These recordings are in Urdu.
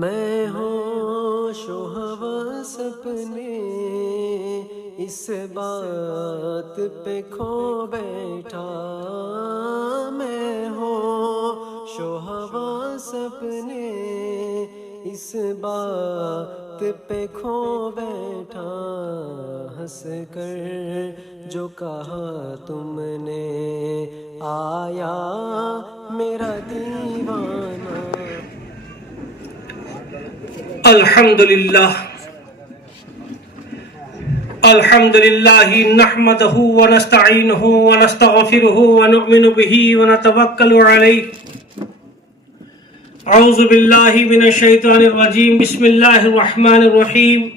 میں ہوش و حواس اپنے اس بات پہ کھو بیٹھا، میں ہوش و حواس اپنے اس بات پہ کھو بیٹھا، ہنس کر جو کہا تم نے آیا میرا دیوانہ۔ الحمدللہ نحمده ونستعینه ونستغفره ونؤمن به ونتوکل علیہ۔ اعوذ باللہ من الشیطان الرجیم، بسم اللہ الرحمن الرحیم۔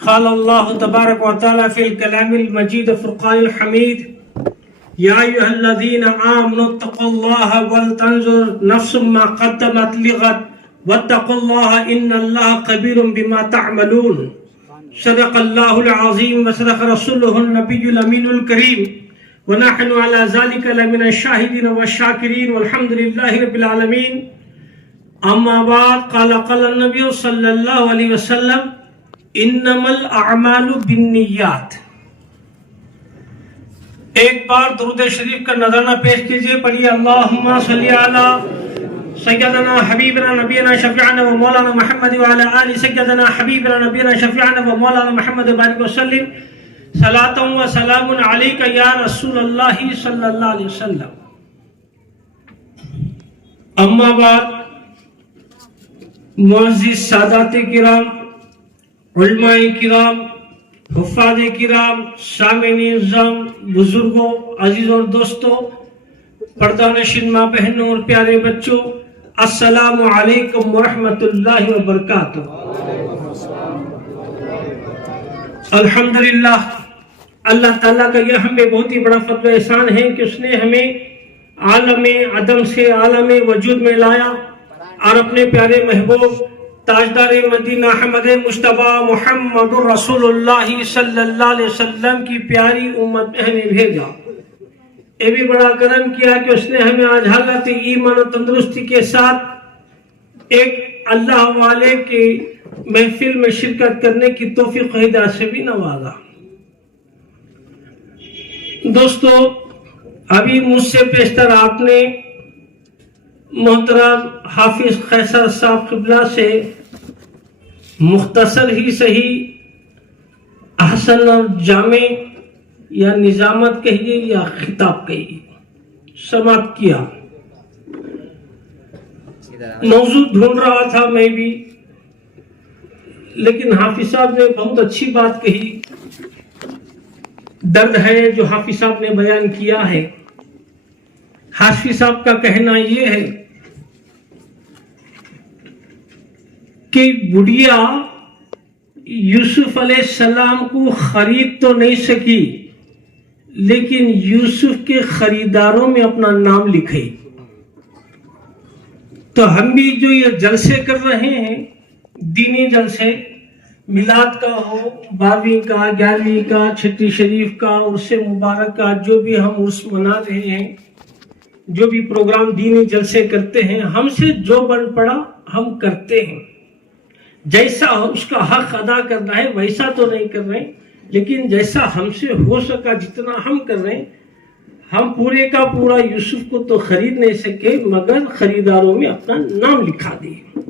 قال اللہ تبارک و تعالی فی الکلام المجید فرقان الحمید، یا ایھا الذین آمنوا اتقوا اللہ ولتنظر نفس ما قدمت لغد واتقوا اللہ ان اللہ خبیر بما تعملون۔ صدق اللہ العظیم وصدق رسولہ النبی الامین الکریم، ونحن علی ذلک لمن الشاہدین والشاکرین والحمد للہ رب العالمین۔ اما بعد، قال النبی صلی اللہ علیہ وسلم انما الاعمال بالنیات۔ ایک بار درود شریف کا نذرانہ پیش کیجئے، پڑھیے اللہم صلی علی سیدنا حبیبنا نبینا شفیعنا و مولانا محمد وعلی آل سیدنا حبیبنا نبینا شفیعنا و مولانا محمد بارک وسلم، صلاۃ و سلام علیک یا رسول اللہ صلی اللہ علیہ وسلم۔ اما بعد، معزز سادات کرام، علماء کرام، حفاظ کرام، سامعین اعظام، بزرگوں، عزیز اور دوستوں، پردہ نشین ماں بہنوں اور پیارے بچوں، السلام علیکم ورحمۃ اللہ وبرکاتہ۔ الحمدللہ، اللہ تعالیٰ کا یہ ہمیں بہت ہی بڑا فضل و احسان ہے کہ اس نے ہمیں عالم عدم سے عالم وجود میں لایا اور اپنے پیارے محبوب تاجدار مدینہ احمد مصطفیٰ محمد رسول اللہ صلی اللہ علیہ وسلم کی پیاری امت میں ہمیں بھیجا۔ یہ بھی بڑا کرم کیا کہ اس نے ہمیں آج حالت ایمان و تندرستی کے ساتھ ایک اللہ والے کی محفل میں شرکت کرنے کی توفیق و ہدایت سے بھی نوازا۔ دوستو، ابھی مجھ سے پیشتر آپ نے محترم حافظ قیصر صاحب قبلہ سے مختصر ہی صحیح احسن اور جامع یا نظامت کہیے یا خطاب کہیے سماعت کیا۔ موضوع ڈھونڈ رہا تھا میں بھی، لیکن حافظ صاحب نے بہت اچھی بات کہی۔ درد ہے جو حافظ صاحب نے بیان کیا ہے۔ حافظ صاحب کا کہنا یہ ہے کہ بڑھیا یوسف علیہ السلام کو خرید تو نہیں سکی، لیکن یوسف کے خریداروں میں اپنا نام لکھے۔ تو ہم بھی جو یہ جلسے کر رہے ہیں، دینی جلسے، میلاد کا ہو، 12ویں کا، 11ویں کا، چھٹی شریف کا، عرس مبارک کا، جو بھی ہم عرس منا رہے ہیں، جو بھی پروگرام دینی جلسے کرتے ہیں، ہم سے جو بن پڑا ہم کرتے ہیں۔ جیسا اس کا حق ادا کرنا ہے ویسا تو نہیں کر رہے، لیکن جیسا ہم سے ہو سکا جتنا ہم کر رہے ہیں۔ ہم پورے کا پورا یوسف کو تو خرید نہیں سکے، مگر خریداروں میں اپنا نام لکھا دیے۔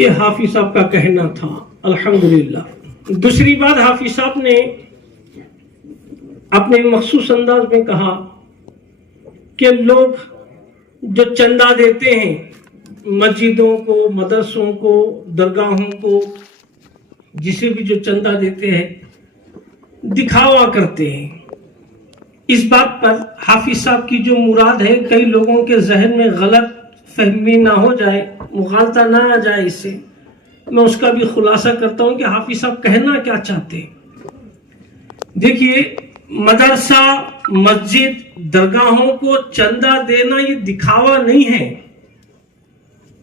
یہ حافظ صاحب کا کہنا تھا، الحمدللہ۔ دوسری بات، حافظ صاحب نے اپنے مخصوص انداز میں کہا کہ لوگ جو چندہ دیتے ہیں مسجدوں کو، مدرسوں کو، درگاہوں کو، جسے بھی جو چندہ دیتے ہیں، دکھاوا کرتے ہیں۔ اس بات پر حافظ صاحب کی جو مراد ہے، کئی لوگوں کے ذہن میں غلط فہمی نہ ہو جائے، مغالطہ نہ آ جائے، اس سے میں اس کا بھی خلاصہ کرتا ہوں کہ حافظ صاحب کہنا کیا چاہتے ہیں۔ دیکھیے، مدرسہ، مسجد، درگاہوں کو چندہ دینا یہ دکھاوا نہیں ہے،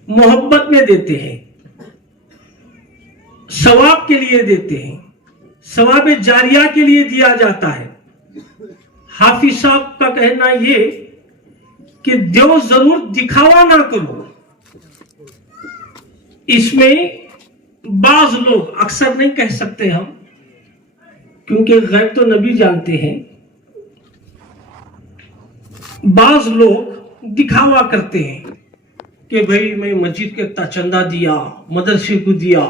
محبت میں دیتے ہیں، ثواب کے لیے دیتے ہیں، ثواب جاریہ کے لیے دیا جاتا ہے۔ حافظ صاحب کا کہنا یہ کہ دیو ضرور دکھاوا نہ کرو، اس میں بعض لوگ، اکثر نہیں کہہ سکتے ہم کیونکہ غیب تو نبی جانتے ہیں، بعض لوگ دکھاوا کرتے ہیں کہ بھائی میں مسجد کے اتنا چندہ دیا، مدرسے کو دیا،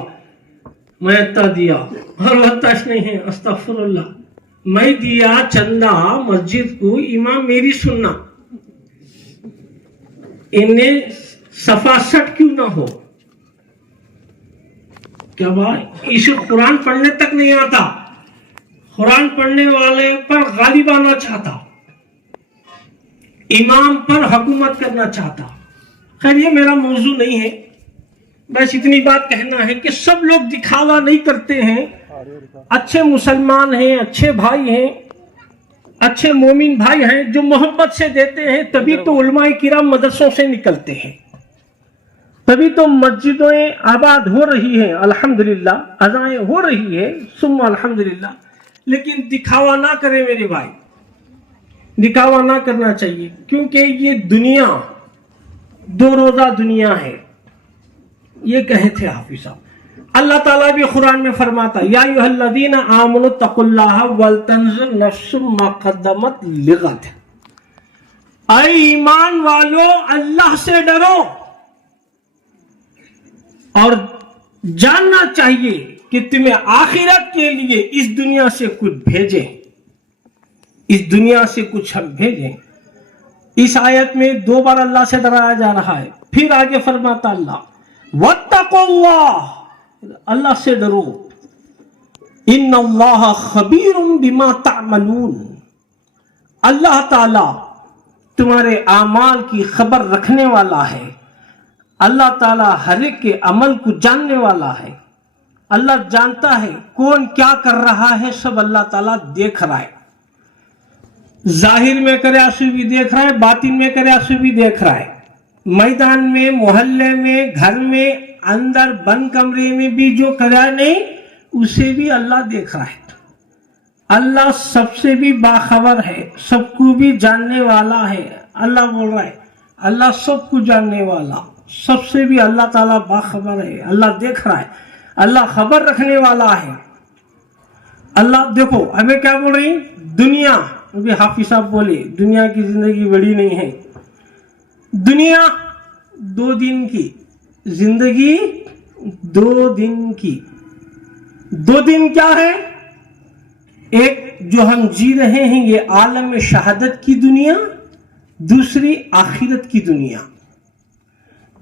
میں اتنا دیا، اور اتاش نہیں ہے، استغفر اللہ، میں دیا چندہ مسجد کو، امام میری سننا، انہیں سفاسٹ کیوں نہ ہو؟ کیا بات، اسے قرآن پڑھنے تک نہیں آتا، قرآن پڑھنے والے پر غالب آنا چاہتا، امام پر حکومت کرنا چاہتا۔ خیر یہ میرا موضوع نہیں ہے، بس اتنی بات کہنا ہے کہ سب لوگ دکھاوا نہیں کرتے ہیں، اچھے مسلمان ہیں، اچھے بھائی ہیں، اچھے مومن بھائی ہیں جو محبت سے دیتے ہیں، تبھی تو علماء کرام مدرسوں سے نکلتے ہیں، تبھی تو مسجدیں آباد ہو رہی ہیں، الحمدللہ اذانیں ہو رہی ہے، ثم الحمدللہ۔ لیکن دکھاوا نہ کرے میرے بھائی، دکھاوا نہ کرنا چاہیے، کیونکہ یہ دنیا دو روزہ دنیا ہے، یہ کہے تھے حافظ صاحب۔ اللہ تعالیٰ بھی قرآن میں فرماتا یا ایھا الذین آمنوا اتقوا اللہ ولتنظر نفس ما قدمت لغد، اے ایمان والو اللہ سے ڈرو اور جاننا چاہیے کہ تمہیں آخرت کے لیے اس دنیا سے کچھ بھیجیں، اس دنیا سے کچھ ہم بھیجیں۔ اس آیت میں دو بار اللہ سے ڈرایا جا رہا ہے، پھر آگے فرماتا اللہ واتقوا اللہ، اللہ سے ڈرو، ان اللہ خبیر بما تعملون، اللہ تعالی تمہارے اعمال کی خبر رکھنے والا ہے، اللہ تعالی ہر ایک کے عمل کو جاننے والا ہے، اللہ جانتا ہے کون کیا کر رہا ہے، سب اللہ تعالی دیکھ رہا ہے، ظاہر میں کرے اسے بھی دیکھ رہا ہے، باطن میں کرے اسے بھی دیکھ رہا ہے، میدان میں، محلے میں، گھر میں، اندر بند کمرے میں بھی جو کرا نہیں اسے بھی اللہ دیکھ رہا ہے۔ اللہ سب سے بھی باخبر ہے، سب کو بھی جاننے والا ہے، اللہ بول رہا ہے اللہ سب کو جاننے والا، سب سے بھی اللہ تعالیٰ باخبر ہے، اللہ دیکھ رہا ہے، اللہ خبر رکھنے والا ہے۔ اللہ دیکھو ہمیں کیا بول رہی، دنیا، ابھی حافظ صاحب بولے دنیا کی زندگی بڑی نہیں ہے، دنیا 2 دن کی زندگی، 2 دن کی، 2 دن کیا ہے؟ ایک جو ہم جی رہے ہیں یہ عالم شہادت کی دنیا، دوسری آخرت کی دنیا،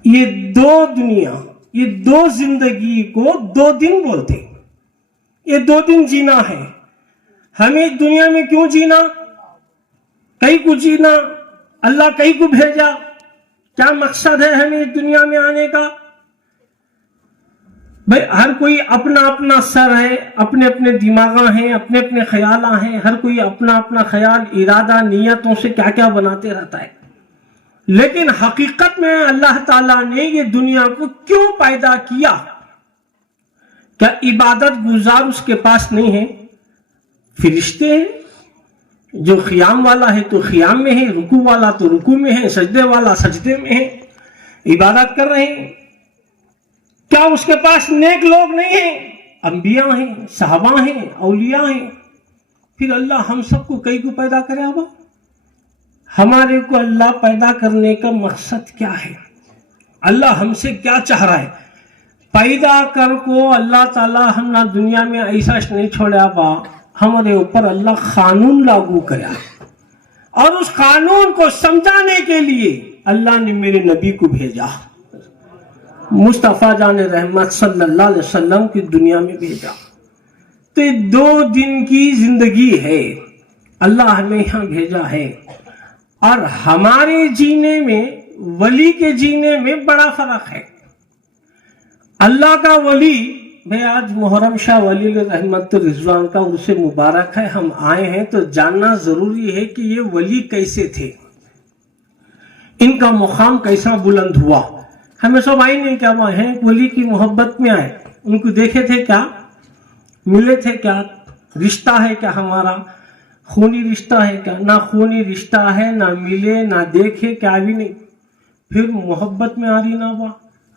یہ 2 دنیا، یہ 2 زندگی کو 2 دن بولتے، یہ 2 دن جینا ہے۔ ہمیں دنیا میں کیوں جینا، کہیں کو جینا، اللہ کہیں کو بھیجا، کیا مقصد ہے ہمیں دنیا میں آنے کا؟ بھائی ہر کوئی اپنا اپنا سر ہے، اپنے اپنے دماغاں ہیں، اپنے اپنے خیالاں ہیں، ہر کوئی اپنا اپنا خیال، ارادہ، نیتوں سے کیا کیا بناتے رہتا ہے، لیکن حقیقت میں اللہ تعالیٰ نے یہ دنیا کو کیوں پیدا کیا؟ کیا عبادت گزار اس کے پاس نہیں ہے؟ فرشتے ہیں، جو قیام والا ہے تو قیام میں ہے، رکوع والا تو رکوع میں ہے، سجدے والا سجدے میں ہے، عبادت کر رہے ہیں۔ کیا اس کے پاس نیک لوگ نہیں ہیں؟ انبیاء ہیں، صحابہ ہیں، اولیاء ہیں۔ پھر اللہ ہم سب کو کئی کو پیدا کرے ابا؟ ہمارے کو اللہ پیدا کرنے کا مقصد کیا ہے؟ اللہ ہم سے کیا چاہ رہا ہے؟ پیدا کر کو اللہ تعالیٰ ہم نہ دنیا میں ایسا نہیں چھوڑے ابا، ہمارے اوپر اللہ قانون لاگو کرا، اور اس قانون کو سمجھانے کے لیے اللہ نے میرے نبی کو بھیجا، مصطفیٰ جان رحمت صلی اللہ علیہ وسلم کی دنیا میں بھیجا۔ تو 2 دن کی زندگی ہے، اللہ ہمیں یہاں بھیجا ہے، اور ہمارے جینے میں، ولی کے جینے میں بڑا فرق ہے۔ اللہ کا ولی، میں آج محرم شاہ ولی رحمت رضوان کا عرس مبارک ہے، ہم آئے ہیں تو جاننا ضروری ہے کہ یہ ولی کیسے تھے، ان کا مقام کیسا بلند ہوا۔ ہمیں سب آئی نہیں کیا وہ ہیں ولی کی محبت میں آئے، ان کو دیکھے تھے کیا، ملے تھے کیا، رشتہ ہے کیا ہمارا، خونی رشتہ ہے کیا؟ نہ خونی رشتہ ہے، نہ ملے، نہ دیکھے، کیا بھی نہیں، پھر محبت میں آ رہی نہ ہوا،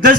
10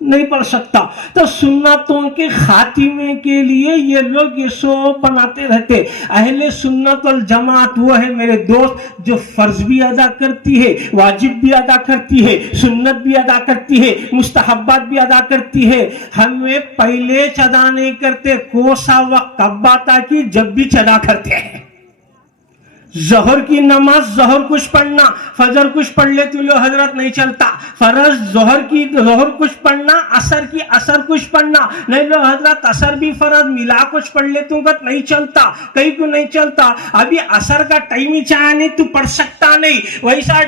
نہیں پڑھ سکتا. تو سنتوں کے خاتمے کے لیے یہ لوگ یہ سب بناتے رہتے. اہل سنت والجماعت وہ ہے میرے دوست جو فرض بھی ادا کرتی ہے, واجب بھی ادا کرتی ہے, سنت بھی ادا کرتی ہے, مستحبات بھی ادا کرتی ہے. ہمیں پہلے چدا نہیں کرتے, کوسا وقت کب آتا کہ جب بھی چدا کرتے ہیں. ظہر کی نماز ظہر کچھ پڑھنا, فجر کچھ پڑھ لے تو لو حضرت نہیں چلتا. فرض ظہر کچھ پڑھنا, اثر کچھ پڑھنا نہیں لو حضرت اثر بھی فرض ملا کچھ پڑھ لے تو نہیں چلتا. کہیں کو نہیں چلتا. ابھی اثر کا ٹائم ہی چاہے نہیں تو پڑھ سکتا نہیں. ویسا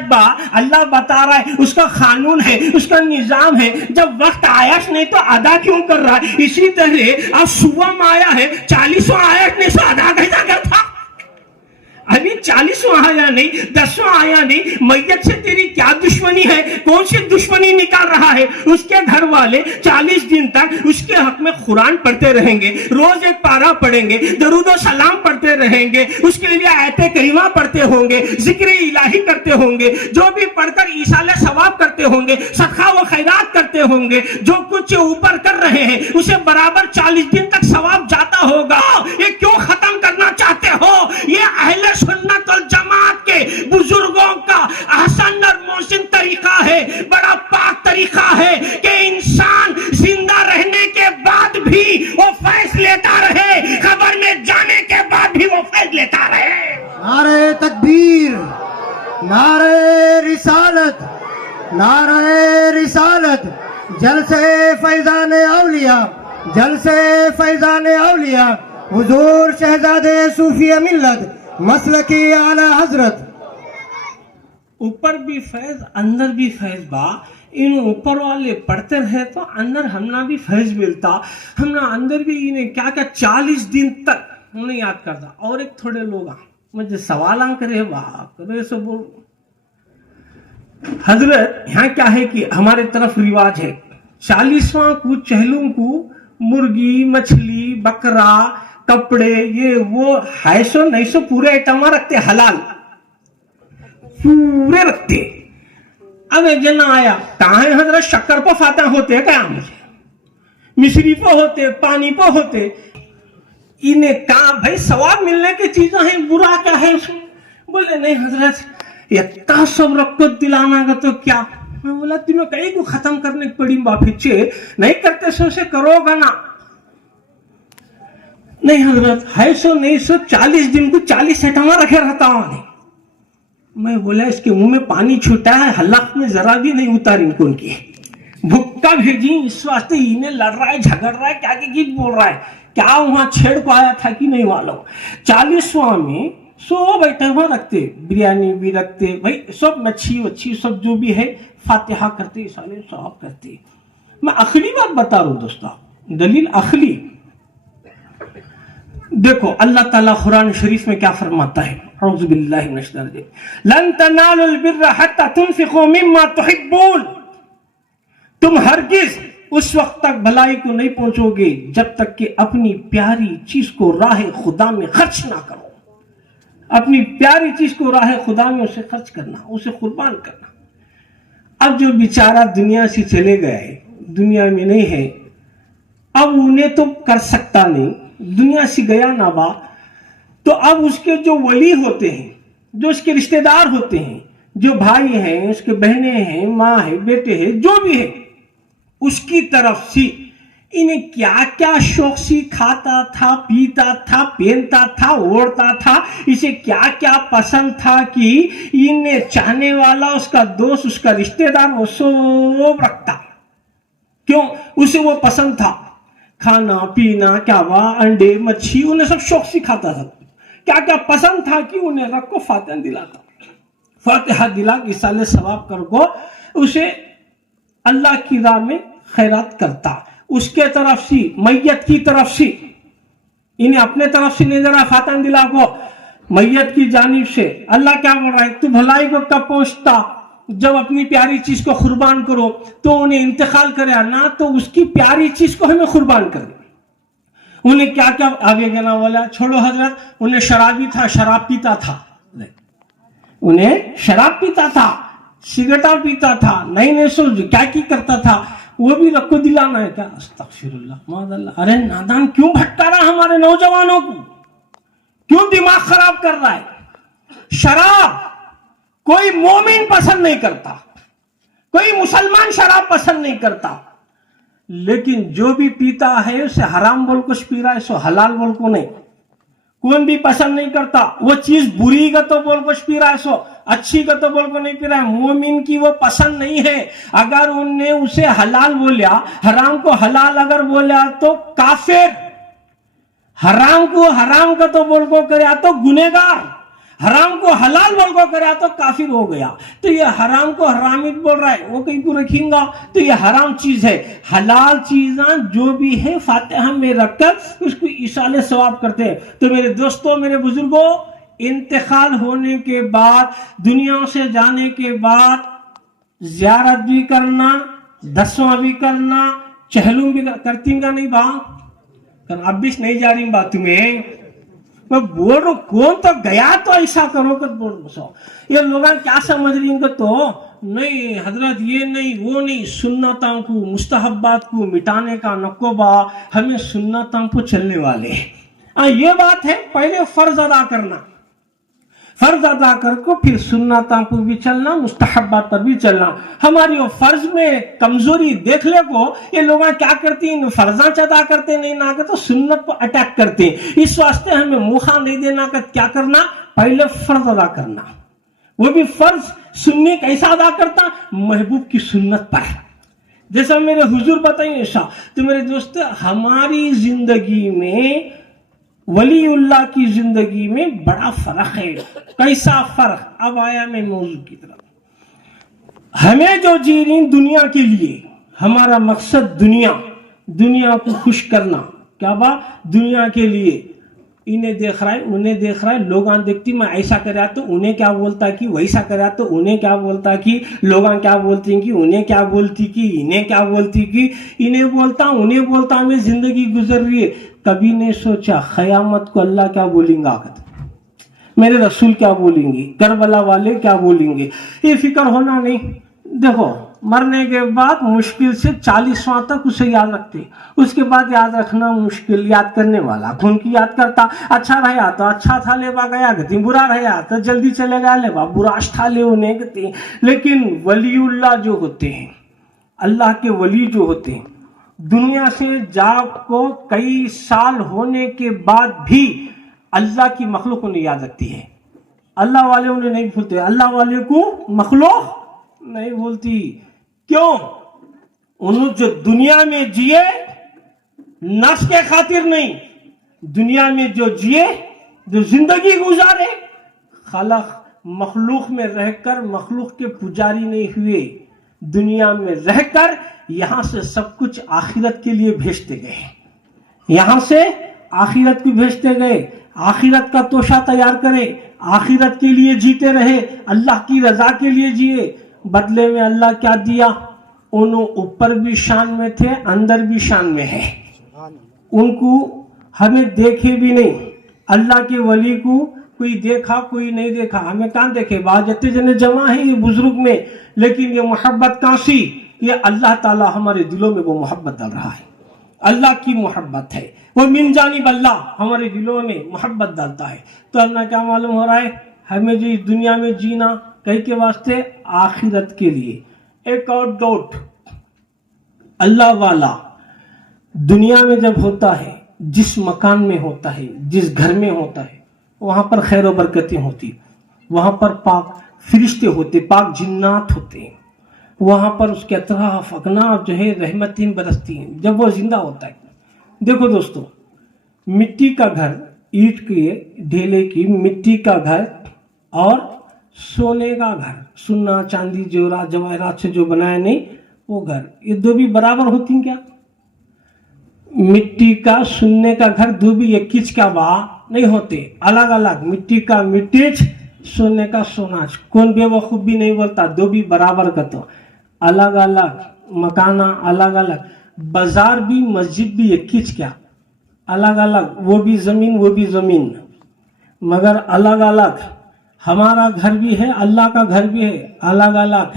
اللہ بتا رہا ہے, اس کا قانون ہے, اس کا نظام ہے. جب وقت آیا نہیں تو ادا کیوں کر رہا ہے؟ اسی طرح اب صبح میں آیا ہے 40واں آیا نہیں سو ادا کیسا کرتا؟ ابھی 40واں آیا نہیں, 10واں آیا نہیں. میت سے تیری کیا دشمنی ہے؟ کون سی دشمنی نکال رہا ہے؟ اس کے گھر والے 40 دن تک اس کے حق میں قرآن پڑھتے رہیں گے, روز ایک پارہ پڑھیں گے, درود و سلام پڑھتے رہیں گے, اس کے لیے آیت کریمہ پڑھتے ہوں گے, ذکر الہی کرتے ہوں گے, جو بھی پڑھ کر ایصال ثواب کرتے ہوں گے, صدقہ و خیرات کرتے ہوں گے. جو کچھ اوپر کر رہے ہیں اسے برابر 40 دن تک ثواب جاتا ہوگا. یہ کیوں ختم کرنا چاہتے ہو؟ یہ اہل سنت والجماعت کے بزرگوں کا احسن اور محسن طریقہ ہے, بڑا پاک طریقہ ہے کہ انسان زندہ رہنے کے بعد بھی وہ فیض لیتا رہے, قبر میں جانے کے بعد بھی وہ فیض لیتا رہے. نعرہ تکبیر, نعرہ رسالت, نعرہ رسالت. جلسے فیضان اولیاء, جلسے فیضان اولیاء, حضور شہزادے صوفی ملت مسلکی اعلی حضرت. اوپر بھی فیض اندر بھی فیض با. ان اوپر والے پڑھتے رہے تو اندر ہمنا بھی فیض ملتا. ہمنا اندر بھی انہیں کیا 40 دن تک انہیں یاد کرتا. اور ایک تھوڑے لوگ مجھے سوال کرے کرے سو بول حضرت یہاں کیا ہے کہ ہمارے طرف رواج ہے 40واں کو چہلوں کو مرغی, مچھلی, بکرا, کپڑے یہ وہ 250 900 پورے آئٹم رکھتے, حلال پورے رکھتے. اب ایک جنا آیا, کہاں ہے حضرت شکر پہ فاتح ہوتے ہیں کیا, مجھے مصری پہ ہوتے, پانی پہ ہوتے. انہیں کہا بھائی ثواب ملنے کی چیزیں ہیں, برا کیا ہے اس میں؟ بولے نہیں حضرت اتنا سب رکھ دلانا گا تو کیا. میں بولا تمہیں کہیں کو ختم کرنے کی پڑی باپچے, نہیں کرتے سو سے کرو گا نا. نہیں حضرت 250 40 دن کو 40 آئٹم رکھے رہتا ہوں. میں بولا اس کے منہ میں پانی چھوٹا ہے, حلق میں ذرا بھی نہیں اتاری ان کی. بھکا بھیجی اس واسطے انہیں لڑ رہا ہے, جھگڑ رہا ہے, کیا گیت بول رہا ہے, کیا وہاں چھیڑ کو آیا تھا کہ نہیں معلوم. 40واں میں سب آئٹم رکھتے, بریانی بھی رکھتے, بھائی سب مچھی وچھی سب جو بھی ہے فاتحہ کرتے, سارے ثواب کرتے. میں عقلی بات بتا رہا ہوں دوستا, دلیل عقلی. دیکھو اللہ تعالیٰ قرآن شریف میں کیا فرماتا ہے, اعوذ باللہ من الشیطان الرجیم, لن تنالوا البر حتى تنفقوا مما تحبون. تم ہرگز اس وقت تک بھلائی کو نہیں پہنچو گے جب تک کہ اپنی پیاری چیز کو راہ خدا میں خرچ نہ کرو. اپنی پیاری چیز کو راہ خدا میں اسے خرچ کرنا, اسے قربان کرنا. اب جو بیچارہ دنیا سے چلے گئے, دنیا میں نہیں ہے, اب انہیں تو کر سکتا نہیں, دنیا سے گیا نا با, تو اب اس کے جو ولی ہوتے ہیں, جو اس کے رشتہ دار ہوتے ہیں, جو بھائی ہیں, اس کے بہنیں ہیں, ماں ہے, بیٹے ہیں, جو بھی ہے, اس کی طرف سے انہیں کیا کیا شوق سی کھاتا تھا, پیتا تھا, پہنتا تھا, اوڑھتا تھا, اسے کیا کیا پسند تھا کہ انہیں چاہنے والا, اس کا دوست, اس کا رشتہ دار وہ سب رکھتا. کیوں؟ اسے وہ پسند تھا, کھانا پینا, کیا وہ انڈے مچھی, انہیں سب شوق سے کھاتا تھا. کیا کیا پسند تھا کہ انہیں رکھ کو فاتحہ دلاتا, فاتحہ دلا کے ایصال ثواب کر کو اسے اللہ کی راہ میں خیرات کرتا. اس کے طرف سے, میت کی طرف سے, انہیں اپنے طرف سے نہیں ذرا فاتحہ دلا کو, میت کی جانب سے. اللہ کیا بول رہا ہے, تو بھلائی کو کب پہنچتا, جب اپنی پیاری چیز کو قربان کرو تو انہیں انتقال کرے نا, تو اس کی پیاری چیز کو ہمیں قربان کرے. انہیں کیا کیا آگے گنا والا چھوڑو حضرت, انہیں شرابی تھا, شراب پیتا تھا, انہیں شراب پیتا تھا, سگریٹا پیتا تھا, نہیں سو کیا کی کرتا تھا, وہ بھی رکھ کو دلانا ہے کیا؟ استغفراللہ معاذاللہ. ارے نادان کیوں بھٹکا رہا ہمارے نوجوانوں کو؟ کیوں دماغ خراب کر رہا ہے؟ شراب کوئی مومن پسند نہیں کرتا، کوئی مسلمان شراب پسند نہیں کرتا، لیکن جو بھی پیتا ہے اسے حرام بول کچھ پی رہا ہے، سو حلال بول کو نہیں. کون بھی پسند نہیں کرتا. وہ چیز بری کا تو بول کچھ پی رہا ہے، سو اچھی کا تو بول کو نہیں پی رہا ہے. مومن کی وہ پسند نہیں ہے. اگر ان نے اسے حلال بولیا، حرام کو حلال اگر بولیا تو کافر. حرام کو حرام کا تو بول کو کریا تو گنہگار، حرام کو حلال بول کو کریا تو کافر ہو گیا. تو یہ حرام کو حرامی بول رہا ہے، وہ کہیں کو رکھیں گا تو یہ حرام چیز ہے. حلال چیزاں جو بھی ہے فاتحہ میں رکھ کر اس کو ایصال ثواب کرتے ہیں. تو میرے دوستوں، میرے بزرگوں، انتقال ہونے کے بعد، دنیا سے جانے کے بعد زیارت بھی کرنا، دسواں بھی کرنا، چہلم بھی کرتی گا نہیں با؟ اب بھی نہیں جا رہی بات تمہیں. میں بول رہا ہوں کون تو گیا تو ایسا کرو کہ بول سو. یہ لوگ کیا سمجھ رہی ہیں کہ تو نہیں حضرت یہ نہیں وہ نہیں، سنتوں کو مستحبات کو مٹانے کا نقوبہ، ہمیں سنتوں کو چلنے والے. یہ بات ہے. پہلے فرض ادا کرنا، فرض ادا کر کو پھر سنتوں کو بھی چلنا، مستحبات پر بھی چلنا. ہماری وہ فرض میں کمزوری دیکھ لے کو یہ لوگ کیا کرتے ہیں، فرضاں ادا کرتے نہیں نہ کہ تو سنت کو اٹیک کرتے ہیں. اس واسطے ہمیں موقع نہیں دینا کہ کیا کرنا، پہلے فرض ادا کرنا. وہ بھی فرض سنی کیسا ادا کرتا، محبوب کی سنت پر، جیسا میرے حضور بتائیں ایسا. تو میرے دوست، ہماری زندگی میں ولی اللہ کی زندگی میں بڑا فرق ہے. کیسا فرق؟ اب آیا میں موضوع کی طرف. ہمیں جو جی رہی دنیا کے لیے، ہمارا مقصد دنیا کو خوش کرنا. کیا بات؟ دنیا کے لیے. انہیں دیکھ رہا ہے، انہیں دیکھ رہا ہے، لوگاں دیکھتی میں ایسا کریا تو انہیں کیا بولتا کہ ویسا کریا تو انہیں کیا بولتا کہ لوگاں کیا بولتی ہیں کہ انہیں کیا بولتی کہ انہیں کیا بولتی کہ انہیں بولتا انہیں بولتا. ہمیں زندگی گزر رہی ہے. کبھی نہیں سوچا قیامت کو اللہ کیا بولیں گا، میرے رسول کیا بولیں گے، کربلا والے کیا بولیں گے. یہ فکر ہونا نہیں. دیکھو مرنے کے بعد مشکل سے 40واں تک اسے یاد رکھتے، اس کے بعد یاد رکھنا مشکل. یاد کرنے والا کون کی یاد کرتا؟ اچھا رہا تو اچھا تھا لے با گیا گتی، برا رہا تو جلدی چلے گیا لے با برا تھا لے انہیں گتی. لیکن ولی اللہ جو ہوتے ہیں، اللہ کے ولی جو ہوتے ہیں، دنیا سے جاگ کو کئی سال ہونے کے بعد بھی اللہ کی مخلوق انہیں یاد رکھتی ہے. اللہ والے انہیں نہیں بھولتے، اللہ والے کو مخلوق نہیں بھولتی. کیوں؟ انہوں جو دنیا میں جیے نفس کے خاطر نہیں، دنیا میں جو جیے، جو زندگی گزارے، خلق مخلوق میں رہ کر مخلوق کے پجاری نہیں ہوئے. دنیا میں رہ کر یہاں سے سب کچھ آخرت کے لیے بھیجتے گئے، یہاں سے آخرت کو بھیجتے گئے. آخرت کا توشہ تیار کرے، آخرت کے لیے جیتے رہے، اللہ کی رضا کے لیے جیے. بدلے میں اللہ کیا دیا؟ انہوں اوپر بھی شان میں تھے، اندر بھی شان میں ہے. ان کو ہمیں دیکھے بھی نہیں. اللہ کے ولی کو کوئی دیکھا کوئی نہیں دیکھا، ہمیں کہاں دیکھے؟ بعض جتنے جنے جمع ہیں یہ بزرگ میں، لیکن یہ محبت کہاں سی؟ یہ اللہ تعالی ہمارے دلوں میں وہ محبت ڈال رہا ہے. اللہ کی محبت ہے، وہ من جانب اللہ ہمارے دلوں میں محبت ڈالتا ہے. تو ہمیں کیا معلوم ہو رہا ہے؟ ہمیں جو اس دنیا میں جینا کئی کے واسطے، آخرت کے لیے. ایک اور ڈاؤٹ، اللہ والا دنیا میں جب ہوتا ہے، جس مکان میں ہوتا ہے، جس گھر میں ہوتا ہے، وہاں پر خیر و برکتیں ہوتی، وہاں پر پاک فرشتے ہوتے، پاک جنات ہوتے ہیں، وہاں پر اس کے اطراف اکناف جو ہے رحمتیں برستی ہیں جب وہ زندہ ہوتا ہے. دیکھو دوستو، مٹی کا گھر، اینٹ کے ڈھیلے کی مٹی کا گھر اور سونے کا گھر، سونا چاندی جواہرات سے جو بنایا نہیں وہ گھر، یہ دو بھی برابر ہوتی ہیں کیا؟ مٹی کا سننے کا گھر دو بھی ایک کچ کا با نہیں ہوتے، الگ الگ. مٹی کا مٹیچ، سونے کا سوناچ. کون بے وقوف بھی نہیں بولتا، دو بھی برابر کا تو الگ الگ. مکانہ الگ الگ، بازار بھی مسجد بھی ایک کچ کیا، الگ الگ. وہ بھی زمین مگر الگ الگ. ہمارا گھر بھی ہے، اللہ کا گھر بھی ہے، الگ الگ.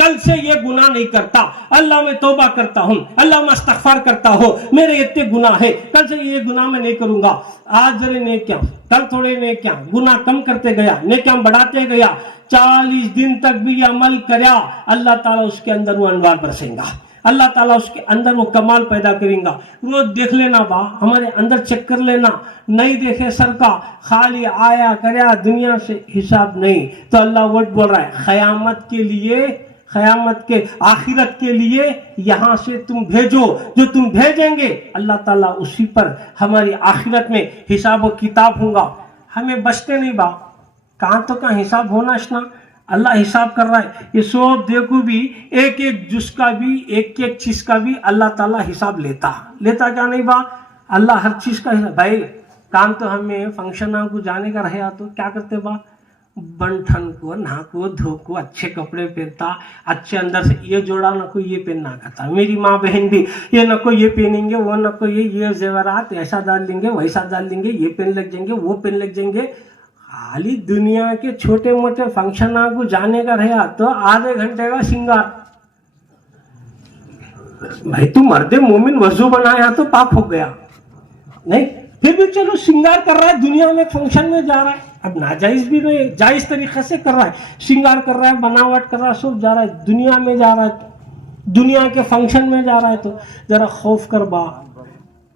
کل سے یہ گناہ نہیں کرتا، اللہ میں توبہ کرتا ہوں، اللہ میں استغفار کرتا ہوں، میرے اتنے گناہ ہے، کل سے یہ گناہ میں نہیں کروں گا، آج ذرے نیکیاں، کل تھوڑے نیکیاں، گناہ کم کرتے گیا، نیکیاں بڑھاتے گیا، 40 دن تک بھی یہ عمل کریا، اللہ تعالیٰ اس کے اندر وہ انوار برسیں گا، اللہ تعالیٰ اس کے اندر وہ کمال پیدا کریں گا۔ روز دیکھ لینا با، ہمارے اندر چیک کر لینا، نہیں دیکھے سر کا، خالی آیا کریا، دنیا سے حساب نہیں، تو اللہ وٹ بول رہا ہے قیامت کے لیے، قیامت کے آخرت کے لیے یہاں سے تم بھیجو، جو تم بھیجیں گے اللہ تعالیٰ اسی پر ہماری آخرت میں حساب و کتاب ہوں گا۔ ہمیں بچتے نہیں با، کہاں تو کا حساب ہونا اشنا، اللہ حساب کر رہا ہے، یہ سب دیکھو بھی ایک ایک جز کا بھی، ایک ایک چیز کا بھی اللہ تعالیٰ حساب لیتا کیا نہیں با، اللہ ہر چیز کا حساب۔ بھائی کام تو ہمیں فنکشن کو جانے کا رہا تو کیا کرتے با، بنٹھن کو نہا کو دھو کو اچھے کپڑے پہنتا، اچھے اندر سے یہ جوڑا نہ کوئی یہ پہننا کرتا، میری ماں بہن بھی یہ نہ کوئی یہ پہنیں گے، وہ نہ کوئی یہ زیورات ایسا ڈال دیں گے، ویسا ڈال دیں گے، یہ پہن لگ جائیں گے، وہ پہن لگ جائیں گے۔ خالی دنیا کے چھوٹے موٹے فنکشن کو جانے کا رہا تو آدھے گھنٹے کا سنگار۔ بھائی تو مرد مومن وضو بنایا تو پاک ہو گیا نہیں، پھر بھی چلو سنگار کر رہا ہے، دنیا میں فنکشن میں جا رہا ہے، اب ناجائز بھی نہیں، جائز طریقے سے کر رہا ہے، سنگار کر رہا ہے، بناوٹ کر رہا ہے، سب جا رہا ہے، دنیا میں جا رہا ہے، دنیا کے فنکشن میں جا رہا ہے، تو ذرا خوف کر با،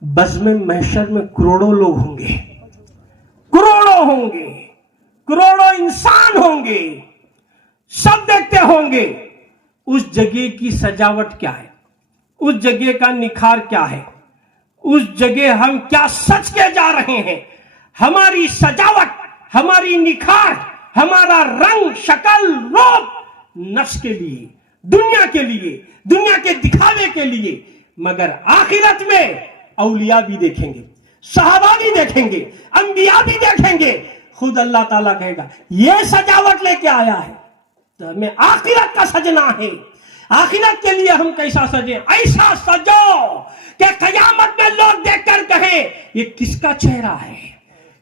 بزم محشر میں کروڑوں لوگ ہوں گے، کروڑوں ہوں گے، کروڑوں انسان ہوں گے، سب دیکھتے ہوں گے، اس جگہ کی سجاوٹ کیا ہے، اس جگہ کا نکھار کیا ہے، اس جگہ ہم کیا سچ کے جا رہے ہیں، ہماری سجاوٹ، ہماری نکھار، ہمارا رنگ شکل روپ نفس کے لیے، دنیا کے لیے، دنیا کے دکھاوے کے لیے، مگر آخرت میں اولیاء بھی دیکھیں گے، صحابہ بھی دیکھیں گے، انبیاء بھی دیکھیں گے، خود اللہ تعالیٰ کہے گا یہ سجاوٹ لے کے آیا ہے تو ہمیں آخرت کا سجنا ہے، آخرت کے لیے ہم کیسا سجیں، ایسا سجو کہ قیامت میں لوگ دیکھ کر کہیں یہ کس کا چہرہ ہے،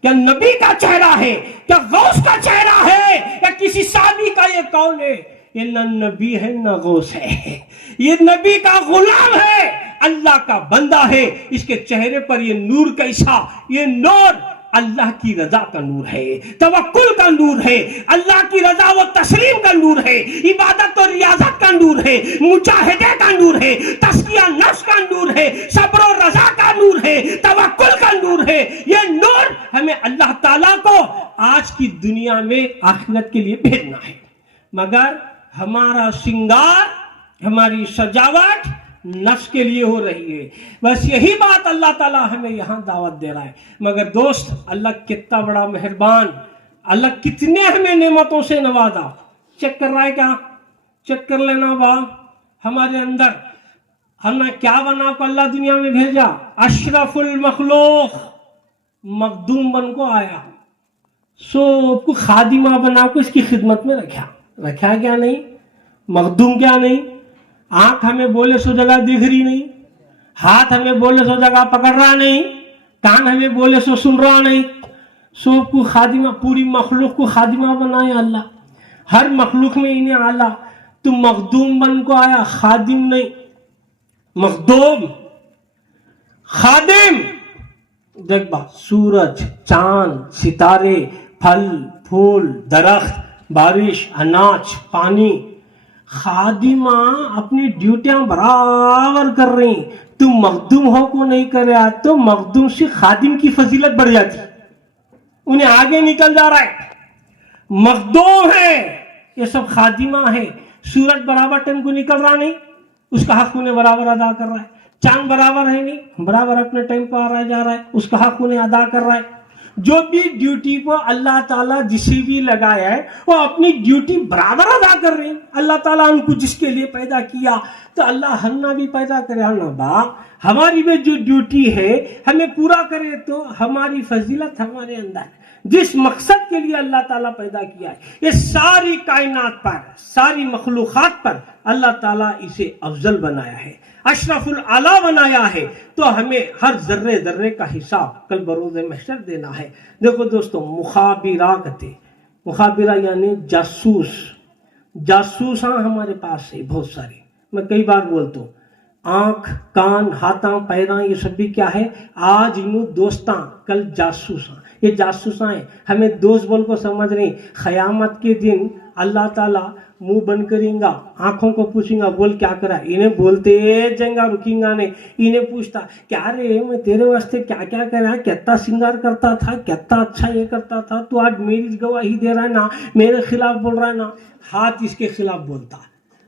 کیا نبی کا چہرہ ہے، کیا غوث کا چہرہ ہے، یا کسی صحابی کا، یہ کون ہے، یہ نہ نبی ہے نہ غوث ہے، یہ نبی کا غلام ہے، اللہ کا بندہ ہے، اس کے چہرے پر یہ نور کیسا، یہ نور اللہ کی رضا کا نور ہے، توکل کا نور ہے، اللہ کی رضا و تسلیم کا نور ہے، عبادت و ریاضت کا نور ہے، مجاہدے کا نور ہے، تزکیہ نفس کا نور ہے، صبر و رضا کا نور ہے، توکل کا نور ہے، یہ نور ہمیں اللہ تعالیٰ کو آج کی دنیا میں آخرت کے لیے بھیجنا ہے، مگر ہمارا سنگار، ہماری سجاوٹ نفس کے لیے ہو رہی ہے، بس یہی بات اللہ تعالیٰ ہمیں یہاں دعوت دے رہا ہے۔ مگر دوست اللہ کتنا بڑا مہربان، اللہ کتنے ہمیں نعمتوں سے نوازا، چیک کر رہا ہے کیا، چیک کر لینا با، ہمارے اندر ہم نے کیا بنا کو اللہ دنیا میں بھیجا، اشرف المخلوق مخدوم بن کو آیا، سب کو خادمہ بنا کو اس کی خدمت میں رکھا کیا نہیں، مخدوم کیا نہیں، آنکھ ہمیں بولے سو جگہ دیکھ رہی نہیں، ہاتھ ہمیں بولے سو جگہ پکڑ رہا نہیں، کان ہمیں بولے سو سن رہا نہیں، سب کو خادمہ، پوری مخلوق کو خادمہ بنایا اللہ، ہر مخلوق میں انہیں آلہ، تو مخدوم بن کو آیا، خادم نہیں، مخدوم، خادم۔ دیکھ با، سورج، چاند، ستارے، پھل پھول، درخت، بارش، اناج، پانی، خادمہ اپنی ڈیوٹیاں برابر کر رہی، تو مخدوم ہو کو نہیں کر رہا تو مخدوم سے خادم کی فضیلت بڑھ جاتی، انہیں آگے نکل جا رہا ہے، مخدوم ہے، یہ سب خادمہ ہے، سورج برابر ٹائم کو نکل رہا نہیں، اس کا حق انہیں برابر ادا کر رہا ہے، چاند برابر ہے نہیں، برابر اپنے ٹائم پہ آ رہا جا رہا ہے، اس کا حق انہیں ادا کر رہا ہے۔ جو بھی ڈیوٹی کو اللہ تعالیٰ جسے بھی لگایا ہے وہ اپنی ڈیوٹی برابر ادا کر رہے ہیں، اللہ تعالیٰ ان کو جس کے لیے پیدا کیا تو اللہ ہم بھی پیدا کرے، ہماری بھی جو ڈیوٹی ہے ہمیں پورا کرے تو ہماری فضیلت ہمارے اندر، جس مقصد کے لیے اللہ تعالیٰ پیدا کیا ہے، یہ ساری کائنات پر، ساری مخلوقات پر اللہ تعالیٰ اسے افضل بنایا ہے، اشرف الاعلیٰ بنایا ہے، تو ہمیں ہر ذرے ذرے کا حساب کل بروز محشر دینا ہے۔ دیکھو دوستو، مخابرہ یعنی جاسوس، جاسوس ہمارے پاس ہے بہت سارے. میں کئی بار بولتا ہوں آنکھ کان ہاتھاں پیراں یہ سب بھی کیا ہے آج انہوں دوستاں کل جاسوساں. یہ جاسوساں ہیں ہمیں دوست بول کو سمجھ نہیں. قیامت کے دن اللہ تعالیٰ منہ بند کریں گا آنکھوں کو پوچھیں گا بول کیا کرا. انہیں بولتے جائیں گا رکیں گا نہیں. انہیں پوچھتا کیا رے میں تیرے واسطے کیا کیا کرا کتنا سنگار کرتا تھا کتنا اچھا یہ کرتا تھا تو آج میری گواہی دے رہا ہے نا میرے خلاف بول رہا ہے نا. ہاتھ اس کے خلاف بولتا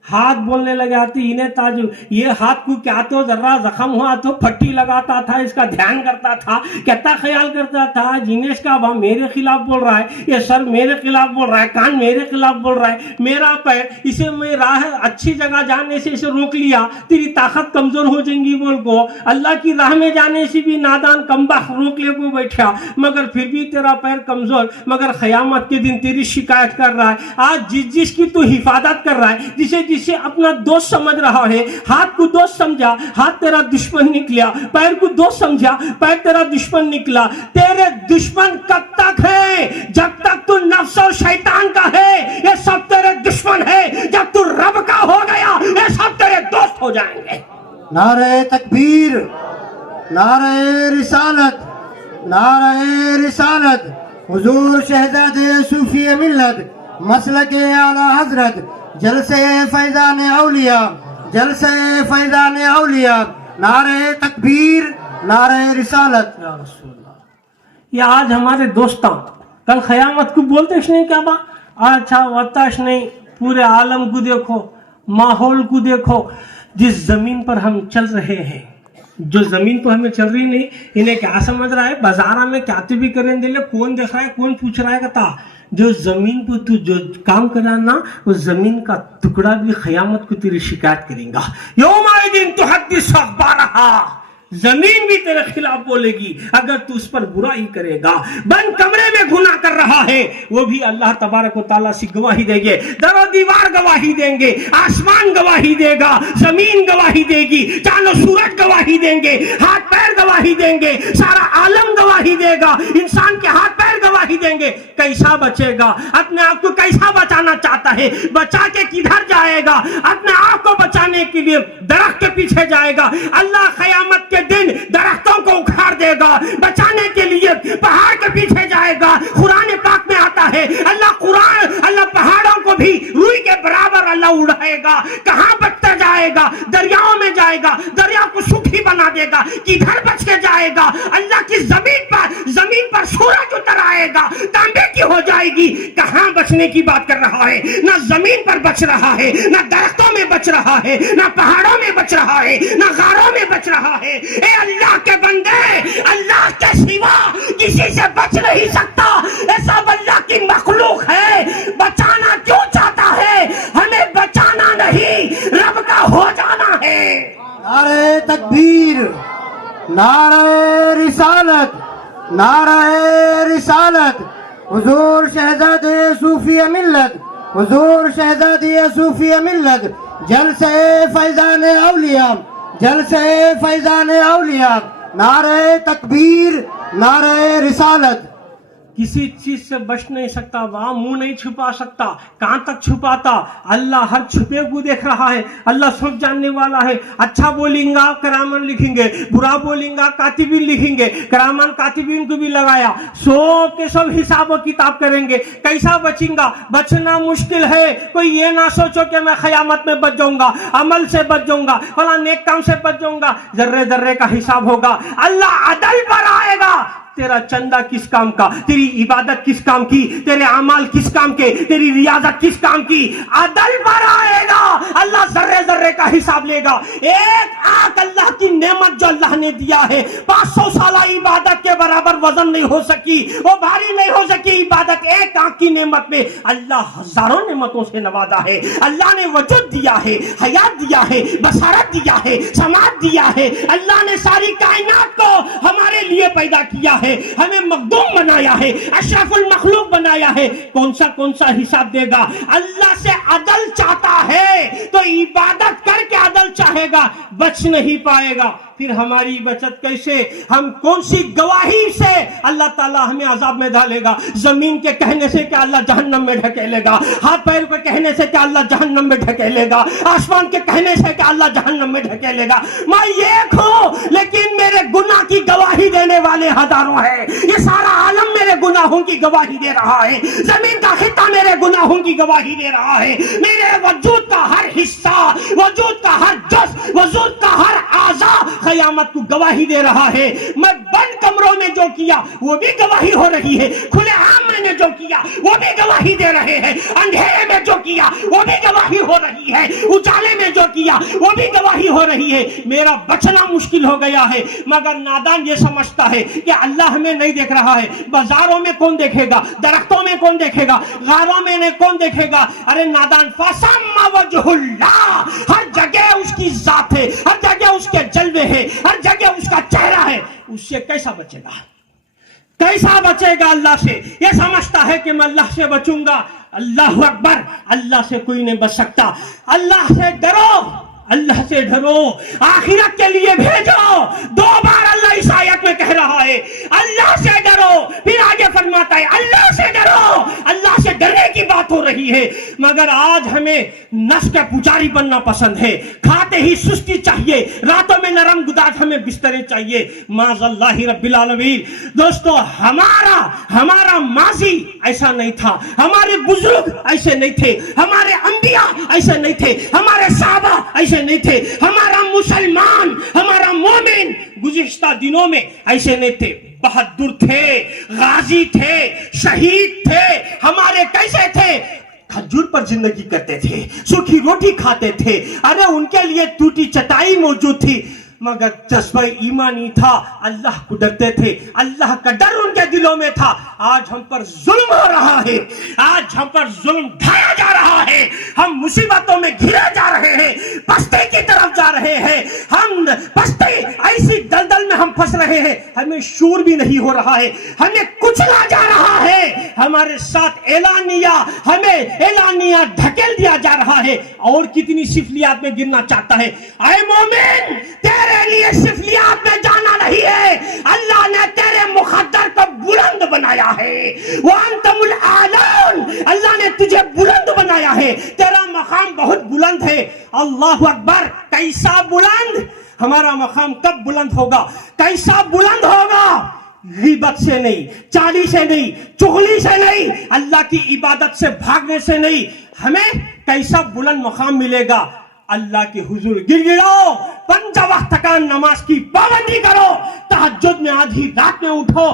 ہاتھ بولنے لگے آتی انہیں تعجب یہ ہاتھ کو کیا تو ذرا زخم ہوا تو پھٹی لگاتا تھا اس کا دھیان کرتا تھا کتنا خیال کرتا تھا جنیش کا باپ میرے خلاف بول رہا ہے یہ سر میرے خلاف بول رہا ہے کان میرے خلاف بول رہا ہے میرا پیر اسے میں راہ اچھی جگہ جانے سے اسے روک لیا تیری طاقت کمزور ہو جائیں گی بول کو اللہ کی راہ میں جانے سے بھی نادان کمبخت روک لے کو بیٹھا مگر پھر بھی تیرا پیر کمزور مگر قیامت کے دن تیری شکایت کر رہا ہے. آج جس کی تو حفاظت کر رہا ہے جسے اپنا دوست سمجھ رہا ہے ہاتھ کو دوست سمجھا ہاتھ تیرا دشمن نکلا پیر کو دوست سمجھا پیر تیرا دشمن نکلا. تیرے دشمن کب تک ہے جب تک تو نفس اور شیطان کا ہے یہ سب تیرے دشمن ہے. جب تو رب کا ہو گیا یہ سب تیرے دوست ہو جائیں گے. نعرہ تکبیر نعرہ رسالت نعرہ رسالت حضور شہزاد صوفی ملت مسلک اعلی حضرت جلسے فیضان اولیاء جلسے فیضان اولیاء نعرہ تکبیر نعرہ رسالت. یا رسول اللہ یہ آج ہمارے دوستاں کل قیامت کو بولتے نہیں کیا با اچھا وتاش نہیں. پورے عالم کو دیکھو ماحول کو دیکھو جس زمین پر ہم چل رہے ہیں جو زمین پر ہمیں چل رہی نہیں انہیں کیا سمجھ رہا ہے بازار میں کیا تو بھی کریں دے لے کون دیکھ رہا ہے کون پوچھ رہا ہے کہتا جو زمین کو تو جو کام کرا نا وہ زمین کا ٹکڑا بھی قیامت کو تیری شکایت کریں گا. یومئذ تحدث اخبارہا زمین بھی تیرے خلاف بولے گی اگر تو اس پر برائی کرے گا. بند کمرے میں گناہ کر رہا ہے وہ بھی اللہ تبارک و تعالیٰ سے گواہی دیں گے. در و دیوار گواہی دیں گے آسمان گواہی دے گا زمین گواہی دے گی چاند و سورج گواہی دیں گے ہاتھ پیر گواہی دیں گے سارا عالم گواہی دے گا انسان کے ہاتھ پیر گواہی دیں گے. کیسا بچے گا اپنے آپ کو کیسا بچانا چاہتا ہے بچا کے کدھر جائے گا اپنے آپ کو بچانے کے لیے درخت کے پیچھے جائے گا. اللہ قیامت کے دن درختوں کو اکھاڑ دے گا بچانے کے لیے پہاڑ کے پیچھے جائے گا. قرآن پاک میں آتا ہے اللہ پہاڑوں کو بھی روئی کے برابر اللہ اڑائے گا. کہاں بچتا جائے گا دریاؤں میں جائے گا دریا کو سوکھی بنا دے گا کدھر بچ کے جائے گا. اللہ کی زمین پر سورج اتر آئے گا تانبے کی ہو جائے گی. کہاں بچنے کی بات کر رہا ہے نہ زمین پر بچ رہا ہے نہ درختوں میں بچ رہا ہے نہ پہاڑوں میں بچ رہا ہے نہ غاروں میں بچ رہا ہے. اے اللہ کے بندے اللہ کے سوا کسی سے بچ نہیں سکتا. ایسا اللہ کی مخلوق ہے بچانا کیوں چاہتا ہے ہمیں بچانا نہیں رب کا ہو جانا ہے. نعرہ تکبیر نعرہ رسالت نعرہ رسالت حضور شہزاد صوفی ملت حضور شہزاد صوفی ملت جلسے فیضان اولیاء جلسے فیضان اولیاء نعرہ تکبیر نعرہ رسالت. کسی چیز سے بچ نہیں سکتا وہاں منہ نہیں چھپا سکتا کہاں تک چھپاتا اللہ ہر چھپے کو دیکھ رہا ہے. اللہ سب جاننے والا ہے. اچھا بولیں گا کرامن لکھیں گے برا بولیں گا کاتبین لکھیں گے کرامن کاتبین کو بھی لگایا سب کے سب حساب و کتاب کریں گے. کیسا بچیں گا بچنا مشکل ہے. کوئی یہ نہ سوچو کہ میں قیامت میں بچ جاؤں گا عمل سے بچ جاؤں گا فلاں نیک کام سے بچ جاؤں گا. ذرے ذرے کا حساب ہوگا. اللہ عدل پر آئے گا. تیرا چندہ کس کام کا تیری عبادت کس کام کی تیرے اعمال کس کام کے تیری ریاضت کس کام کی عدل پر آئے گا. اللہ ذرے ذرے کا حساب لے گا. ایک آنکھ اللہ کی نعمت جو اللہ نے دیا ہے 500 سالہ عبادت کے برابر وزن نہیں ہو سکی وہ بھاری نہیں ہو سکی عبادت. ایک آنکھ کی نعمت میں اللہ ہزاروں نعمتوں سے نوازا ہے. اللہ نے وجود دیا ہے حیات دیا ہے بصارت دیا ہے سماعت دیا ہے. اللہ نے ساری کائنات کو ہمارے لیے پیدا کیا ہے ہمیں مخدوم بنایا ہے اشرف المخلوق بنایا ہے. کون سا حساب دے گا. اللہ سے عدل چاہتا ہے تو عبادت کر کے عدل چاہے گا بچ نہیں پائے گا. پھر ہماری بچت کیسے؟ ہم کون سی گواہی سے اللہ تعالیٰ ہمیں عذاب میں ڈالے گا؟ زمین کے کہنے سے کہ اللہ جہنم میں ڈھکیلے گا، ہاتھ پیر کے کہنے سے کہ اللہ جہنم میں ڈھکیلے گا، آسمان کے کہنے سے کہ اللہ جہنم میں ڈھکیلے گا۔ میں ایک ہوں لیکن میرے گناہ کی گواہی دینے والے ہزاروں ہیں۔ یہ سارا عالم میرے گناہوں کی گواہی دے رہا ہے، زمین کا خطہ میرے گناہوں کی گواہی دے رہا ہے، میرے وجود کا ہر حصہ، وجود کا ہر جز، وجود کا ہر اعضاء قیامت کو گواہی دے رہا ہے۔ میں بند کمروں میں جو کیا وہ بھی گواہی ہو رہی ہے، کھلے عام میں نے جو کیا وہ بھی گواہی دے رہے ہیں، اندھیرے میں جو کیا وہ بھی گواہی ہو رہی ہے، اجالے میں جو کیا وہ بھی گواہی ہو رہی ہے۔ میرا بچنا مشکل ہو گیا ہے، مگر نادان یہ سمجھتا ہے کہ اللہ ہمیں نہیں دیکھ رہا ہے۔ بازاروں میں کون دیکھے گا؟ درختوں میں کون دیکھے گا؟ غاروں میں کون دیکھے گا؟ ارے نادان، فَسَمَّ وَجْهُ اللَّهِ، ہر جگہ اس کی ذات ہے، ہر جگہ اس کے جلوے ہے، ہر جگہ اس کا چہرہ ہے۔ اس سے کیسا بچے گا؟ کیسا بچے گا اللہ سے؟ یہ سمجھتا ہے کہ میں اللہ سے بچوں گا۔ اللہ اکبر، اللہ سے کوئی نہیں بچ سکتا۔ اللہ سے ڈرو، اللہ سے ڈرو، آخرت کے لیے بھیجو۔ دو بار اللہ اس آیت میں کہہ رہا ہے اللہ سے ڈرو، پھر آگے فرماتا ہے اللہ سے ڈرو۔ اللہ سے ڈرنے کی بات ہو رہی ہے، مگر آج ہمیں نفس کا پجاری بننا پسند ہے، کھاتے ہی سستی چاہیے، راتوں میں نرم گداز ہمیں بسترے چاہیے۔ معاذ اللہ رب العالمین۔ دوستو، ہمارا ماضی ایسا نہیں تھا، ہمارے بزرگ ایسے نہیں تھے، ہمارے انبیاء ایسے نہیں تھے، ہمارے صحابہ ایسے نہیں تھے، ہمارا مسلمان، ہمارا مومن گزشتہ دنوں میں ایسے نہیں تھے۔ بہادر تھے، غازی تھے، شہید تھے۔ ہمارے کیسے تھے؟ کھجور پر زندگی کرتے تھے، سوکھی روٹی کھاتے تھے، ارے ان کے لیے ٹوٹی چٹائی موجود تھی، مگر جذبہ ایمانی تھا، اللہ کو ڈرتے تھے، اللہ کا ڈر ان کے دلوں میں تھا۔ آج ہم پر ظلم ہو رہا ہے، آج ہم پر ظلم ڈھایا جا رہا ہے، ہم مصیبتوں میں گھرے جا رہے ہیں، پستی کی طرف جا رہے ہیں، ہم پستی ایسی دلدل میں ہم پھنس رہے ہیں، ہمیں شعور بھی نہیں ہو رہا ہے، ہمیں کچلا جا رہا ہے، ہمارے ساتھ ہمیں اعلانیہ ڈھکیل دیا جا رہا ہے۔ اور کتنی سفلیات میں گرنا چاہتا ہے؟ اے مومن، تیرے لیے سفلیات میں جانا نہیں ہے، اللہ نے تیرے مقدر کو بلند بنایا ہے۔ وَأَنْتُمُ الْأَعْلَوْنَ، اللہ نے تجھے بلند بنایا ہے، تیرا مقام بہت بلند ہے۔ اللہ اکبر، کیسا بلند؟ ہمارا مقام کب بلند ہوگا؟ کیسا بلند ہوگا؟ غیبت سے نہیں، چالی سے نہیں، چغلی سے نہیں، اللہ کی عبادت سے بھاگنے سے نہیں۔ ہمیں کیسا بلند مقام ملے گا؟ اللہ کے حضور گر گڑاؤ، 5 وقت کا نماز کی پابندی کرو، تہجد میں آدھی رات میں اٹھو،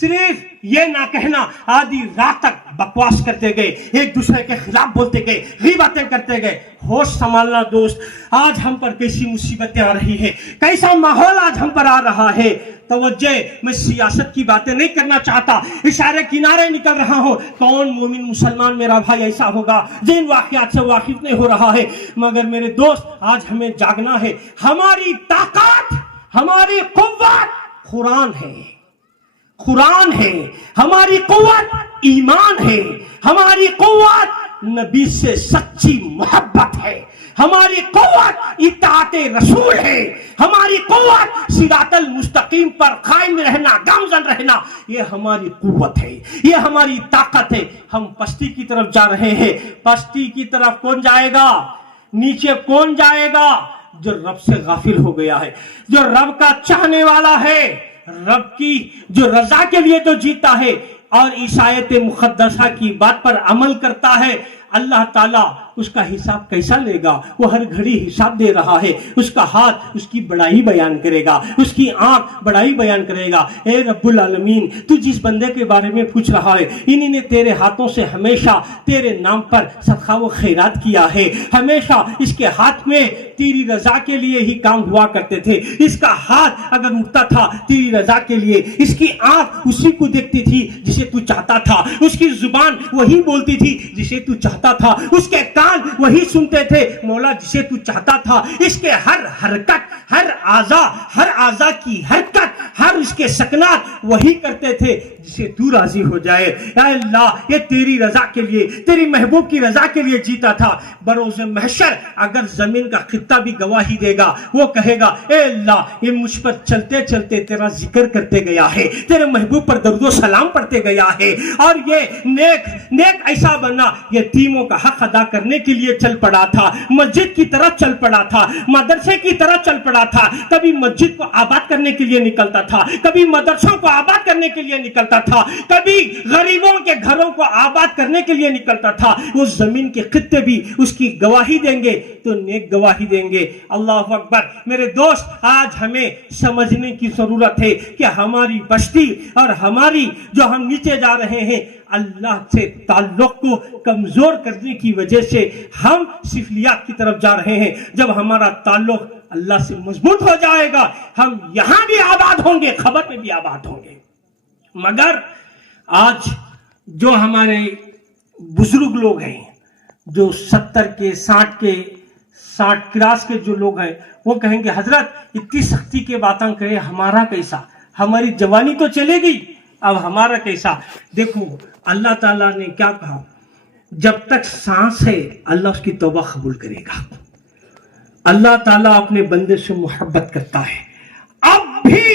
صرف یہ نہ کہنا آدھی رات تک بکواس کرتے گئے، ایک دوسرے کے خلاف بولتے گئے، غیبتیں کرتے گئے۔ ہوش سنبھالنا دوست، آج ہم پر کیسی مصیبتیں آ رہی ہیں، کیسا ماحول آج ہم پر آ رہا ہے۔ توجہ، میں سیاست کی باتیں نہیں کرنا چاہتا، اشارے کنارے نکل رہا ہوں۔ کون مومن مسلمان میرا بھائی ایسا ہوگا جن واقعات سے واقف نہیں ہو رہا ہے؟ مگر میرے دوست، آج ہمیں جاگنا ہے۔ ہماری طاقت، ہماری قوت قرآن ہے، قرآن ہے، ہماری قوت ایمان ہے، ہماری قوت نبی سے سچی محبت ہے، ہماری قوت اطاعت رسول ہے، ہماری قوت صراط المستقیم پر قائم رہنا، گامزن رہنا، یہ ہماری قوت ہے، یہ ہماری طاقت ہے۔ ہم پستی کی طرف جا رہے ہیں۔ پستی کی طرف کون جائے گا؟ نیچے کون جائے گا؟ جو رب سے غافل ہو گیا ہے، جو رب کا چاہنے والا ہے، رب کی جو رضا کے لیے جو جیتا ہے اور اس آیت مقدسہ کی بات پر عمل کرتا ہے، اللہ تعالیٰ اس کا حساب کیسا لے گا؟ وہ ہر گھڑی حساب دے رہا ہے۔ اس کا ہاتھ اس کی بڑائی بیان کرے گا، اس کی آنکھ بڑائی بیان کرے گا۔ اے رب العالمین، تو جس بندے کے بارے میں پوچھ رہا ہے، انہی نے تیرے ہاتھوں سے ہمیشہ تیرے نام پر صدقہ و خیرات کیا ہے، ہمیشہ اس کے ہاتھ میں تیری رضا کے لیے ہی کام ہوا کرتے تھے۔ اس کا ہاتھ اگر اٹھتا تھا تیری رضا کے لیے، اس کی آنکھ اسی کو دیکھتی تھی جسے تو چاہتا تھا، اس کی زبان وہی بولتی تھی جسے تو چاہتا تھا، اس کے کان وہی سنتے تھے مولا جسے تو چاہتا تھا۔ اس کے ہر حرکت، ہر اعضاء کی حرکت، ہر اس کے سکنات وہی کرتے تھے جسے تو راضی ہو جائے۔ اے اللہ یہ تیری رضا کے لیے، تیری محبوب کی رضا کے لیے جیتا تھا۔ بروز محشر اگر زمین کا خطہ بھی گواہی دے گا، وہ کہے گا اے اللہ یہ مجھ پر چلتے چلتے تیرا ذکر کرتے گیا ہے، تیرے محبوب پر درود و سلام پڑھتے گیا ہے، اور یہ نیک ایسا بنا یتیموں کا حق ادا کرنے کے لیے چل پڑا تھا، مسجد کی طرف چل پڑا تھا، مدرسے کی طرف چل پڑا تھا، کبھی مسجد کو آباد کرنے کے لیے نکلتا تھا، کبھی مدرسوں کو آباد کرنے کے لیے نکلتا تھا، کبھی غریبوں کے گھروں کو آباد کرنے کے لیے نکلتا تھا۔ اس زمین کے خطے بھی اس کی گواہی دیں گے تو نیک گواہی دیں گے۔ اللہ اکبر۔ میرے دوست آج ہمیں سمجھنے کی ضرورت ہے کہ ہماری بستی اور ہماری جو ہم نیچے جا رہے ہیں اللہ سے تعلق کو کمزور کرنے کی وجہ سے ہم سفلیات کی طرف جا رہے ہیں۔ جب ہمارا تعلق اللہ سے مضبوط ہو جائے گا ہم یہاں بھی آباد ہوں گے، خبر میں بھی آباد ہوں گے۔ مگر آج جو ہمارے بزرگ لوگ ہیں، جو 70 کے 60 کراس کے جو لوگ ہیں، وہ کہیں گے حضرت اتنی سختی کے باتیں کرے، ہمارا کیسا؟ ہماری جوانی تو چلے گئی، اب ہمارا کیسا؟ دیکھو اللہ تعالیٰ نے کیا کہا، جب تک سانس ہے اللہ اس کی توبہ قبول کرے گا۔ اللہ تعالیٰ اپنے بندے سے محبت کرتا ہے۔ اب بھی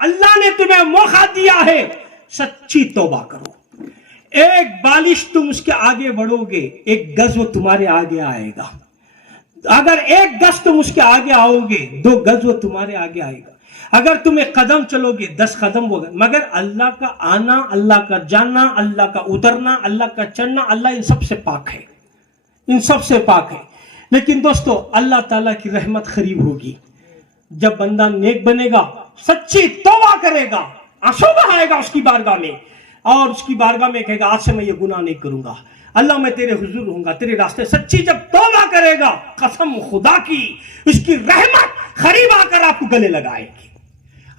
اللہ نے تمہیں موقع دیا ہے، سچی توبہ کرو۔ ایک بالش تم اس کے آگے بڑھو گے، ایک گز وہ تمہارے آگے آئے گا۔ اگر ایک گز تم اس کے آگے آؤ گے، 2 گز وہ تمہارے آگے آئے گا۔ اگر تم ایک قدم چلو گے 10 قدم ہوگا۔ مگر اللہ کا آنا، اللہ کا جانا، اللہ کا اترنا، اللہ کا چڑھنا، اللہ ان سب سے پاک ہے، ان سب سے پاک ہے۔ لیکن دوستو اللہ تعالیٰ کی رحمت قریب ہوگی جب بندہ نیک بنے گا، سچی توبہ کرے گا، آنسو بہائے گا اس کی بارگاہ میں، اور اس کی بارگاہ میں کہے گا آج سے میں یہ گناہ نہیں کروں گا، اللہ میں تیرے حضور ہوں گا، تیرے راستے۔ سچی جب توبہ کرے گا، قسم خدا کی اس کی رحمت قریب آ کر آپ کو گلے لگائے گی،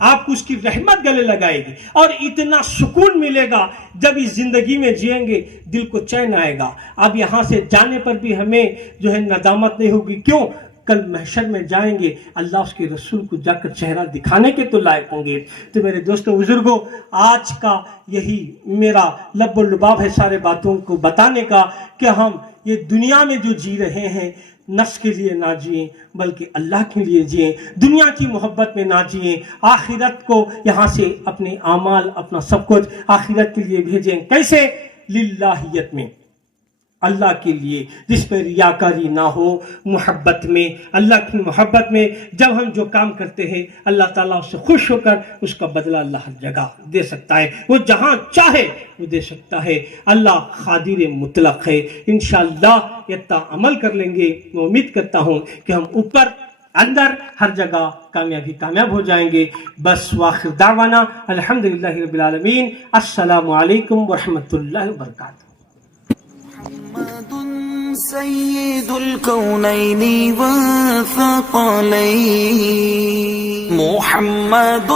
آپ کو اس کی رحمت گلے لگائے گی، اور اتنا سکون ملے گا جب اس زندگی میں جئیں گے، دل کو چین آئے گا۔ اب یہاں سے جانے پر بھی ہمیں جو ہے ندامت نہیں ہوگی، کیوں؟ کل محشر میں جائیں گے، اللہ اس کے رسول کو جا کر چہرہ دکھانے کے تو لائق ہوں گے۔ تو میرے دوستوں بزرگوں، آج کا یہی میرا لب و لباب ہے سارے باتوں کو بتانے کا کہ ہم یہ دنیا میں جو جی رہے ہیں نفس کے لیے نہ جئیں بلکہ اللہ کے لیے جئیں، دنیا کی محبت میں نہ جئیں، آخرت کو یہاں سے اپنے اعمال، اپنا سب کچھ آخرت کے لیے بھیجیں۔ کیسے؟ للہیت میں، اللہ کے لیے، جس پہ ریاکاری نہ ہو، محبت میں، اللہ کی محبت میں۔ جب ہم جو کام کرتے ہیں اللہ تعالیٰ اس سے خوش ہو کر اس کا بدلہ اللہ ہر جگہ دے سکتا ہے، وہ جہاں چاہے وہ دے سکتا ہے۔ اللہ قادر مطلق ہے۔ انشاءاللہ اتنا عمل کر لیں گے، میں امید کرتا ہوں کہ ہم اوپر اندر ہر جگہ کامیاب ہو جائیں گے۔ بس واخر دعوانا الحمدللہ رب العالمین۔ السلام علیکم ورحمۃ اللہ وبرکاتہ۔ محمد سید الكونین والثقلین، محمد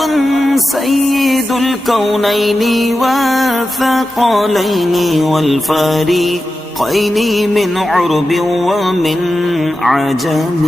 سید الكونین والثقلین والفریقین من عرب ومن عجم۔